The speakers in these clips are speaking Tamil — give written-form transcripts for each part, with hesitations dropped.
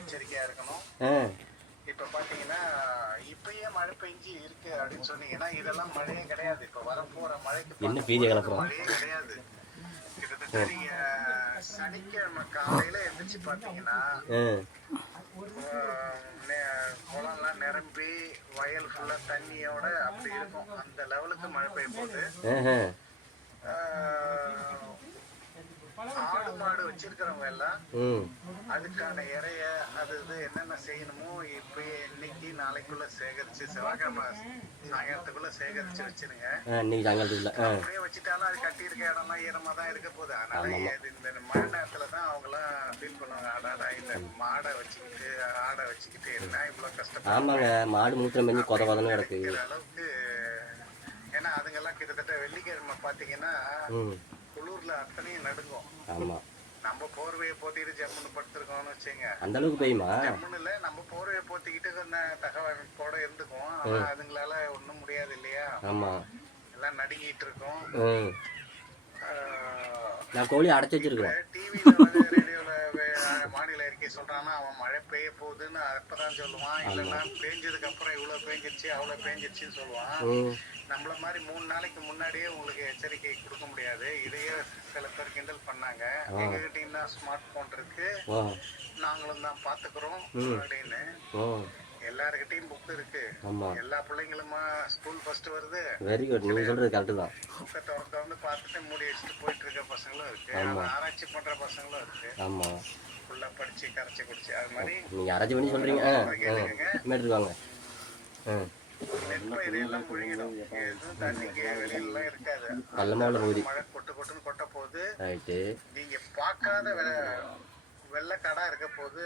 எச்சரிக்கையா இருக்கணும். இப்ப பாத்தீங்கன்னா இப்பயே மழை பெஞ்சு இருக்கு அப்படின்னு சொன்னீங்கன்னா இதெல்லாம் மழையே கிடையாது. இப்ப வரப்போற மழைக்கு என்ன பீதிய கலப்புறோம் மழையே கிடையாது. கிட்டத்தட்ட நீங்க சனிக்கிழமை காலையில எந்திரிச்சு பாத்தீங்கன்னா குளம்லாம் நிரம்பி வயல் ஃபுல்லா தண்ணியோட அப்படி இருக்கும். அந்த லெவலுக்கு மழை பெய்ய போகுது. ஆடு மாடு வச்சிருக்கிறவங்க எல்லாம் அதுக்கான இறைய அது இது என்னென்ன செய்யணுமோ இப்பயே இன்னைக்கு நாளைக்குள்ள சேகரிச்சு செவ்வாய்க்கிழமை சாயங்காலத்துக்குள்ள சேகரிச்சு வச்சிருங்க. அப்படியே வச்சுட்டாலும் அது கட்டி இருக்க இடம்லாம் ஈரமா தான் இருக்க போகுது. அதனால இந்த மழை நேரத்துலதான் அவங்க எல்லாம் ஃபீல் பண்ணுவாங்க. அடாடா இந்த மாடை வச்சுக்கிட்டு ஆடை வச்சுக்கிட்டு என்ன இவ்வளவு கஷ்டப்படும் மாடு மூத்திரம் பண்ணி கொதன்னு கிடக்குற அளவுக்கு. ஏன்னா அதுங்கெல்லாம் கிட்டத்தட்ட வெள்ளிக்கிழமை பாத்தீங்கன்னா குளூர்ல அத்தனையும் நடுங்கும். நம்ம போர்வையை போத்திக்கிட்டு ஜம்முன்னு படுத்திருக்கோம்னு வச்சுங்க, அந்த அளவுக்கு பெய்யுமா? ஜம்முன்னு இல்ல, நம்ம போர்வையை போத்திக்கிட்டு கொஞ்சம் தகவலோட இருந்துக்கும். ஆனா அதுங்களால ஒண்ணும் முடியாது இல்லையா? எல்லாம் நடுங்கிட்டு இருக்கும். நான் கோழி அடைச்சு வச்சிருக்கேன். டிவில ரேடியோல வானிலை அறிக்கை சொல்றான்னா அவன் மழை பெய்ய போகுதுன்னு அப்பதான் சொல்லுவான். இல்லைன்னா பேஞ்சதுக்கு அப்புறம் இவ்வளவு பேஞ்சிருச்சு அவ்வளவு பேஞ்சிருச்சுன்னு சொல்லுவான். நம்மள மாதிரி 3 நாளைக்கு முன்னாடியே உங்களுக்கு எச்சரிக்கை கொடுக்க முடியாது. இதையே சில பேர் கிண்டல் பண்ணாங்க. எங்ககிட்டயும் தான் ஸ்மார்ட் போன் இருக்கு, நாங்களும் தான் பாத்துக்கிறோம் அப்படின்னு. எல்லாருக்கிட்டையும் புக் இருக்கு. எல்லா பிள்ளைங்களுமா ஸ்கூல் ஃபர்ஸ்ட் வருது. வெரி குட், நீங்க சொல்றது கரெக்ட் தான். புக்கை திறந்து பார்த்துட்டு மூடி வச்சுட்டு போயிட்டு இருக்க பசங்களும் இருக்கு, ஆராய்ச்சி பண்ற பசங்களும் இருக்கு. ஃபுல்லா படிச்சு கரைச்சி குடிச்சு அது மாதிரி நீங்க ஆராய்ச்சி பண்ணி சொல்றீங்க. இருக்காங்க இதெல்லாம் முழுகிடும். எதுவும் தண்ணிக்கு வெளியிலாம் இருக்காது. மழை கொட்டு கொட்டுன்னு கொட்ட போகுது. நீங்க பார்க்காத வெள்ளக்காடா இருக்க போது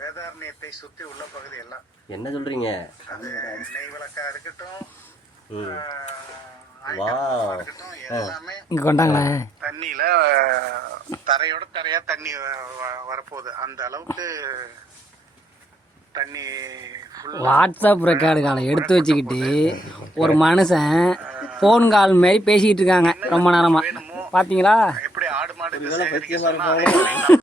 வேதாரண்யத்தை சுத்தி உள்ள பகுதி எல்லாம். என்ன சொல்றீங்க? அது நெய் விளக்கா இருக்கட்டும், எல்லாமே தண்ணியில தரையோட தரையா தண்ணி வரப்போகுது. அந்த அளவுக்கு தண்ணி. வாட்ஸ்அப் ரெக்கார்டு காலை எடுத்து வச்சுக்கிட்டு ஒரு மனுஷன் போன் கால் மாதிரி பேசிக்கிட்டு இருக்காங்க ரொம்ப நேரமா. பாத்தீங்களா? எப்படி ஆடு மாடு